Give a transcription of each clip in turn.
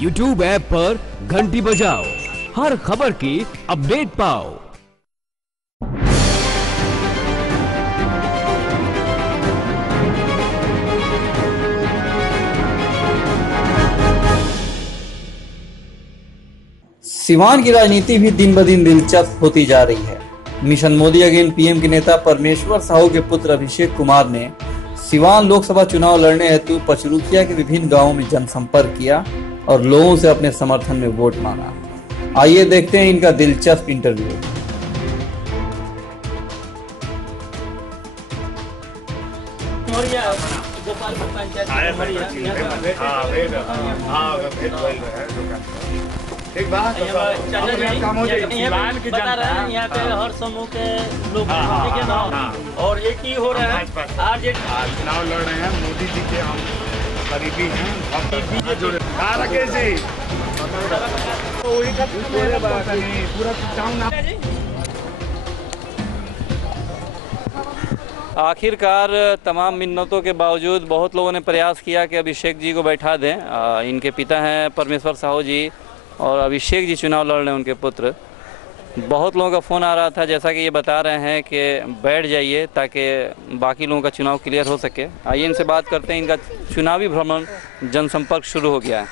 YouTube app पर घंटी बजाओ, हर खबर की अपडेट पाओ। सिवान की राजनीति भी दिन ब दिन दिलचस्प होती जा रही है। मिशन मोदी अगेन पीएम के नेता परमेश्वर साहू के पुत्र अभिषेक कुमार ने सिवान लोकसभा चुनाव लड़ने हेतु पचरुखिया के विभिन्न गांवों में जनसंपर्क किया और लोगों से अपने समर्थन में वोट मांगा। आइए देखते हैं इनका दिलचस्प इंटरव्यू। एक बात बता रहे हैं, यहाँ पे हर समूह के लोग ठीक है ना, और एक ही हो रहा है। आज चुनाव लड़ रहे हैं, मोदी जी के हम करीबी हैं, जुड़े राकेश जी पूरा आखिरकार तमाम मिन्नतों के बावजूद बहुत लोगों ने प्रयास किया कि अभिषेक जी को बैठा दें। इनके पिता हैं परमेश्वर साहू जी और अभिषेक जी चुनाव लड़ रहे हैं, उनके पुत्र। बहुत लोगों का फ़ोन आ रहा था, जैसा कि ये बता रहे हैं कि बैठ जाइए ताकि बाकी लोगों का चुनाव क्लियर हो सके। आइए इनसे बात करते हैं। इनका चुनावी भ्रमण जनसंपर्क शुरू हो गया है।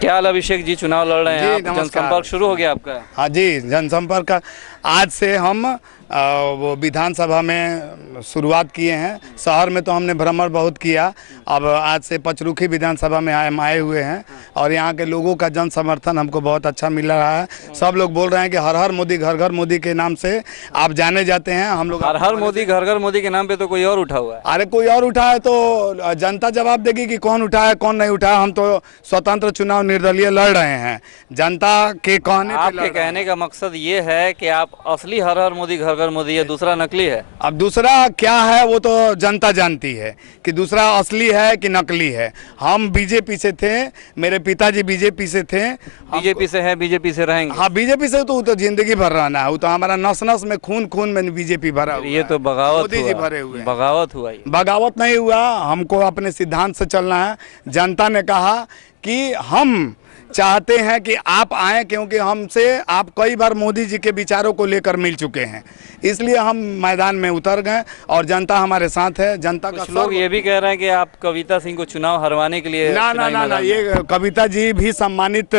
क्या हाल अभिषेक जी, चुनाव लड़ रहे हैं आप, जनसंपर्क शुरू हो गया आपका? हाँ जी, जनसंपर्क आज से हम वो विधानसभा में शुरुआत किए हैं। शहर में तो हमने भ्रमण बहुत किया, अब आज से पचरुखी विधानसभा में हम आए हुए हैं और यहाँ के लोगों का जन समर्थन हमको बहुत अच्छा मिल रहा है। सब लोग बोल रहे हैं कि हर हर मोदी घर घर मोदी के नाम से आप जाने जाते हैं। हम लोग हर हर मोदी घर घर मोदी के नाम पे तो कोई और उठा हुआ है। अरे कोई और उठा है तो जनता जवाब देगी कि कौन उठा है कौन नहीं उठा है। हम तो स्वतंत्र चुनाव निर्दलीय लड़ रहे हैं, जनता के कहने आपके कहने का मकसद ये है कि आप असली हर हर मोदी घर घर मोदी है, दूसरा नकली है। अब दूसरा क्या है वो तो जनता जानती है कि दूसरा असली है कि नकली है। हम बीजेपी से थे, मेरे पिताजी बीजेपी से थे। बीजेपी से है, बीजेपी से रहेंगे। हाँ, बीजेपी से तो जिंदगी भर रहना है, वो तो हमारा नस नस में खून में बीजेपी भरा हुआ। ये तो बगावत मोदी जी भरे हुए हैं। बगावत हुआ। बगावत नहीं हुआ, हमको अपने सिद्धांत से चलना है। जनता ने कहा कि हम चाहते हैं कि आप आएँ, क्योंकि हमसे आप कई बार मोदी जी के विचारों को लेकर मिल चुके हैं, इसलिए हम मैदान में उतर गए और जनता हमारे साथ है। जनता का लोग ये भी कह रहे हैं कि आप कविता सिंह को चुनाव हरवाने के लिए ना, ये कविता जी भी सम्मानित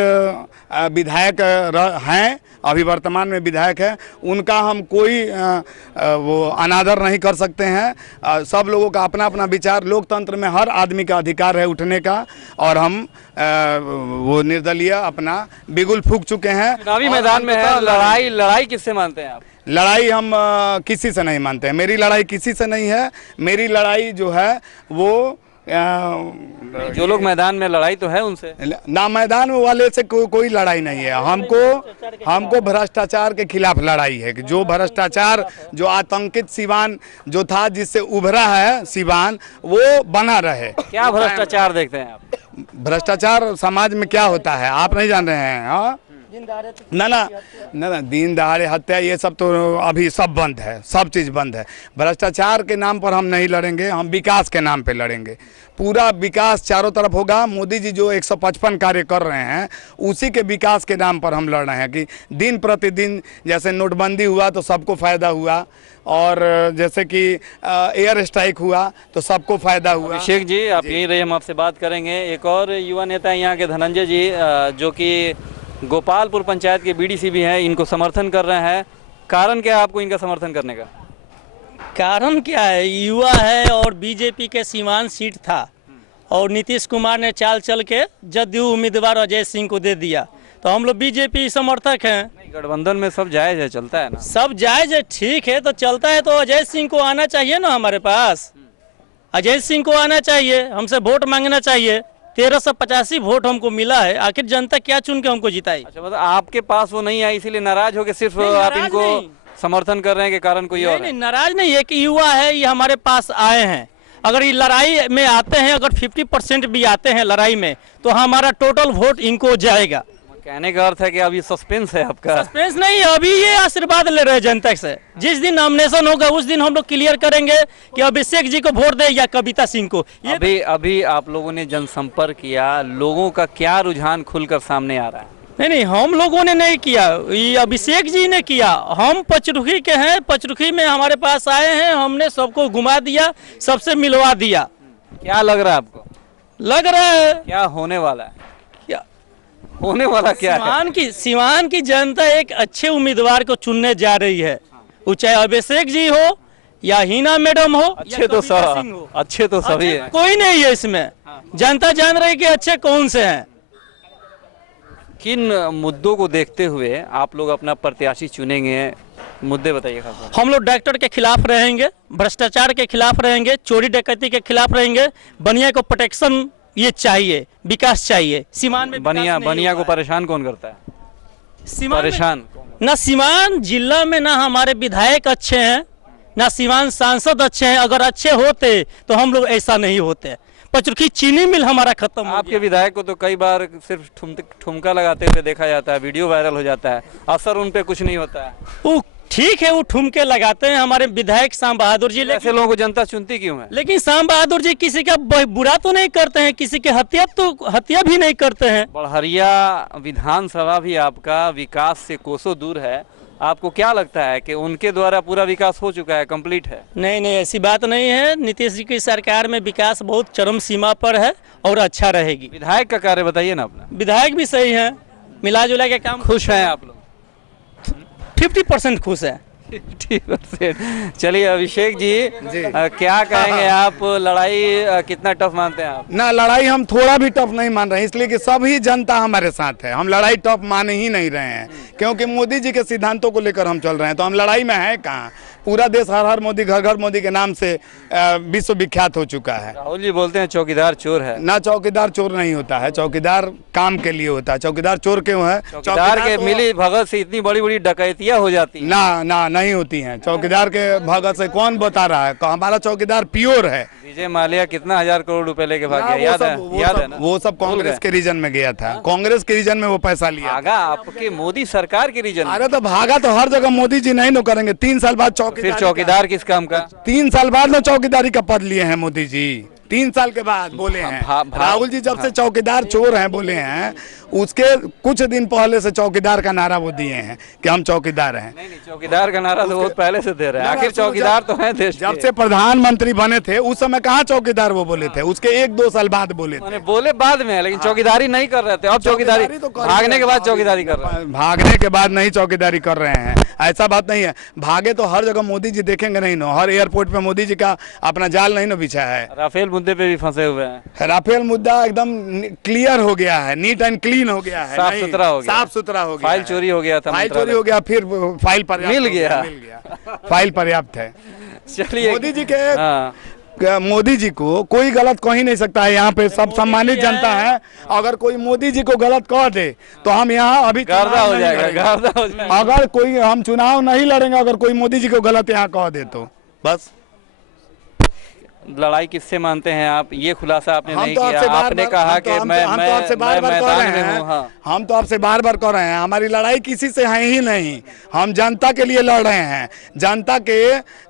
विधायक हैं, अभी वर्तमान में विधायक है। उनका हम कोई वो अनादर नहीं कर सकते हैं। सब लोगों का अपना अपना विचार, लोकतंत्र में हर आदमी का अधिकार है उठने का, और हम वो निर्दलीय अपना बिगुल फूंक चुके हैं। चुनावी मैदान में है। लड़ाई किससे मानते हैं आप? लड़ाई हम किसी से नहीं मानते हैं। मेरी लड़ाई किसी से नहीं है। मेरी लड़ाई जो है वो जो लोग मैदान में लड़ाई तो है उनसे ना, मैदान वाले से कोई लड़ाई नहीं है। हमको भ्रष्टाचार के खिलाफ लड़ाई है कि जो भ्रष्टाचार, जो आतंकित सिवान जो था, जिससे उभरा है सिवान, वो बना रहे। क्या भ्रष्टाचार देखते हैं आप? भ्रष्टाचार समाज में क्या होता है आप नहीं जान रहे हैं? हाँ, ना, दीन दहाड़े हत्या ये सब तो अभी सब बंद है, सब चीज़ बंद है। भ्रष्टाचार के नाम पर हम नहीं लड़ेंगे, हम विकास के नाम पे लड़ेंगे। पूरा विकास चारों तरफ होगा। मोदी जी जो 155 कार्य कर रहे हैं, उसी के विकास के नाम पर हम लड़ रहे हैं कि दिन प्रतिदिन जैसे नोटबंदी हुआ तो सबको फ़ायदा हुआ, और जैसे कि एयर स्ट्राइक हुआ तो सबको फ़ायदा हुआ। अभिषेक जी आप यहीं रहिए, हम आपसे बात करेंगे। एक और युवा नेता यहाँ के धनंजय जी, जो कि गोपालपुर पंचायत के बीडीसी भी हैं, इनको समर्थन कर रहे हैं। कारण क्या है आपको इनका समर्थन करने का? कारण क्या है, युवा है और बीजेपी के सीवान सीट था और नीतीश कुमार ने चाल चल के जदयू उम्मीदवार अजय सिंह को दे दिया, तो हम लोग बीजेपी समर्थक हैं। गठबंधन में सब जायज है, चलता है ना? सब जायज है, ठीक है, तो चलता है तो अजय सिंह को आना चाहिए ना हमारे पास। अजय सिंह को आना चाहिए, हमसे वोट मांगना चाहिए। 1385 वोट हमको मिला है, आखिर जनता क्या चुन के हमको जिताई? अच्छा, मतलब आपके पास वो नहीं आई इसीलिए नाराज हो के सिर्फ आप इनको समर्थन कर रहे हैं कि कारण कोई और? नहीं, नाराज नहीं है कि युवा है, ये हमारे पास आए हैं। अगर ये लड़ाई में आते हैं, अगर 50% भी आते हैं लड़ाई में, तो हमारा टोटल वोट इनको जाएगा। कहने का अर्थ है कि अभी सस्पेंस है आपका। सस्पेंस नहीं, अभी ये आशीर्वाद ले रहे हैं जनता से। जिस दिन नॉमिनेशन होगा उस दिन हम लोग क्लियर करेंगे कि अभिषेक जी को वोट दे या कविता सिंह को। ये अभी आप लोगों ने जनसंपर्क किया, लोगों का क्या रुझान खुलकर सामने आ रहा है? नहीं, हम लोगों ने नहीं किया, ये अभिषेक जी ने किया। हम पचरुखी के हैं, पचरुखी में हमारे पास आए हैं, हमने सबको घुमा दिया, सबसे मिलवा दिया। क्या लग रहा है आपको? लग रहा है क्या होने वाला है? क्या होने वाला क्या है? सिवान की जनता एक अच्छे उम्मीदवार को चुनने जा रही है, वो चाहे अभिषेक जी हो या हिना मैडम हो। अच्छे तो सभी हैं। कोई नहीं है इसमें। जनता जान रही है कि अच्छे कौन से हैं। किन मुद्दों को देखते हुए आप लोग अपना प्रत्याशी चुनेंगे? मुद्दे बताइए खास। हम लोग डॉक्टर के खिलाफ रहेंगे, भ्रष्टाचार के खिलाफ रहेंगे, चोरी डकैती के खिलाफ रहेंगे। बनिया को प्रोटेक्शन ये चाहिए, विकास चाहिए। सीमान में बनिया को परेशान कौन करता है? परेशान ना सीवान जिला में ना हमारे विधायक अच्छे हैं, ना सीवान सांसद अच्छे हैं। अगर अच्छे होते तो हम लोग ऐसा नहीं होते। पचरुखी चीनी मिल हमारा खत्म हो गया। आपके विधायक को तो कई बार सिर्फ ठुमका लगाते हुए देखा जाता है, वीडियो वायरल हो जाता है, असर उन पे कुछ नहीं होता है। वो ठीक है, वो ठुमके लगाते हैं हमारे विधायक श्याम बहादुर जी। ऐसे लोगों को जनता चुनती क्यों है? लेकिन श्याम बहादुर जी किसी का बुरा तो नहीं करते हैं, किसी की हत्या भी नहीं करते हैं। बड़हरिया विधानसभा भी आपका विकास से कोसों दूर है। आपको क्या लगता है कि उनके द्वारा पूरा विकास हो चुका है, कंप्लीट है? नहीं, ऐसी बात नहीं है। नीतीश जी की सरकार में विकास बहुत चरम सीमा पर है और अच्छा रहेगी। विधायक का कार्य बताइए ना अपना। विधायक भी सही है, मिला जुला के काम। खुश हैं आप लोग? 50% खुश है। 50%। चलिए अभिषेक जी, क्या कहेंगे आप? लड़ाई कितना टफ मानते हैं आप? ना, लड़ाई हम थोड़ा भी टफ नहीं मान रहे हैं, इसलिए कि सभी जनता हमारे साथ है। हम लड़ाई टफ मान ही नहीं रहे हैं, क्योंकि मोदी जी के सिद्धांतों को लेकर हम चल रहे हैं। तो हम लड़ाई में है कहाँ? पूरा देश हर हर मोदी, घर घर मोदी के नाम से विश्व विख्यात हो चुका है। राहुल जी बोलते हैं चौकीदार चोर है। ना, चौकीदार चोर नहीं होता है, चौकीदार काम के लिए होता है। चौकीदार चोर क्यों है? चौकीदार के मिली भगत से इतनी बड़ी बड़ी डकैतियां हो जाती हैं। ना, नहीं होती हैं। चौकीदार के भगत से कौन बता रहा है? हमारा चौकीदार प्योर है। विजय माल्या कितना 1000 करोड़ रुपए लेके भाग गया, याद है ना? वो सब कांग्रेस के रीजन में गया था, कांग्रेस के रीजन में वो पैसा लिया। भागा आपके मोदी सरकार के रीजन। अरे तो भागा तो हर जगह मोदी जी नहीं नो करेंगे। 3 साल बाद चौकीदार किस काम का? 3 साल बाद ना चौकीदारी का पद लिए हैं मोदी जी। 3 साल के बाद बोले हैं। राहुल जी जब से चौकीदार चोर हैं बोले हैं, उसके कुछ दिन पहले से चौकीदार का नारा वो दिए हैं कि हम चौकीदार हैं। नहीं, चौकीदार का नारा तो बहुत पहले से दे रहे हैं। आखिर चौकीदार तो है देश। जब से प्रधानमंत्री बने थे उस समय कहाँ चौकीदार वो बोले थे? उसके 1-2 साल बाद बोले थे। बोले बाद में, लेकिन चौकीदारी नहीं कर रहे थे। अब चौकीदारी तो भागने के बाद चौकीदारी कर रहे हैं। भागने के बाद नहीं चौकीदारी कर रहे हैं, ऐसा बात नहीं है। भागे तो हर जगह मोदी जी देखेंगे नहीं नो, हर एयरपोर्ट पे मोदी जी का अपना जाल नहीं नो बिछा है। राफेल मुद्दे पे भी फंसे हुए हैं। राफेल मुद्दा एकदम क्लियर हो गया है, नीट एंड क्लीन हो गया है, साफ सुथरा हो गया। फाइल चोरी हो गया था, फाइल चोरी हो गया, फिर फाइल पर्याप्त मिल गया। फाइल पर्याप्त है। चलिए, मोदी जी को कोई गलत कह ही नहीं सकता है। यहाँ पे सब सम्मानित जनता है। अगर कोई मोदी जी को गलत कह दे तो हम यहाँ अभी गर्दा हो जाएगा। अगर कोई हम चुनाव नहीं लड़ेंगे अगर कोई मोदी जी को गलत यहाँ कह दे तो बस। लड़ाई किससे मानते हैं आप? ये खुलासा आपने नहीं किया। आपने कहा कि मैं हम तो आपसे बार बार कह रहे हैं। हम तो आपसे बार बार कह रहे हैं, हमारी लड़ाई किसी से है ही नहीं। हम जनता के लिए लड़ रहे हैं। जनता के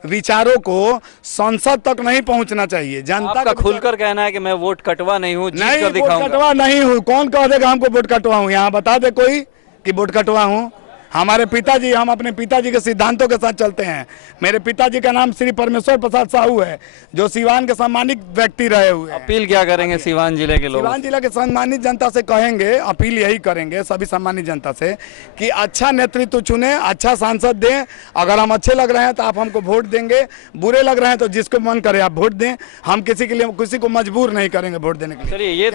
विचारों को संसद तक नहीं पहुंचना चाहिए। जनता का खुलकर कहना है कि मैं वोट कटवा नहीं हूँ, जीत कर दिखाऊंगा। कटवा नहीं हूँ, कौन कह देगा हमको वोट कटवा हूँ? यहाँ बता दे कोई कि वोट कटवा हूँ। हमारे पिताजी, हम अपने पिताजी के सिद्धांतों के साथ चलते हैं। मेरे पिताजी का नाम श्री परमेश्वर प्रसाद साहू है, जो सीवान के सम्मानित व्यक्ति रहे हुए हैं। अपील क्या करेंगे सीवान जिले के लोग? सीवान जिले के सम्मानित जनता से कहेंगे, अपील यही करेंगे सभी सम्मानित जनता से कि अच्छा नेतृत्व चुने, अच्छा सांसद दें। अगर हम अच्छे लग रहे हैं तो आप हमको वोट देंगे, बुरे लग रहे हैं तो जिसको मन करे आप वोट दें। हम किसी के लिए किसी को मजबूर नहीं करेंगे वोट देने के लिए। चलिए, ये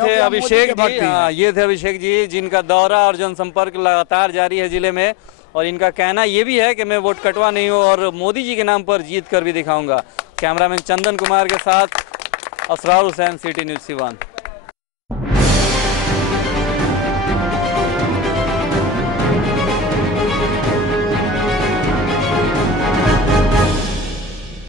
थे अभिषेक जी, जिनका दौरा और जनसंपर्क लगातार जारी है जिले में। और इनका कहना ये भी है कि मैं वोट कटवा नहीं हूँ और मोदी जी के नाम पर जीत कर भी दिखाऊंगा। कैमरामैन चंदन कुमार के साथ असरार हुसैन, सिटी न्यूज़ सीवान।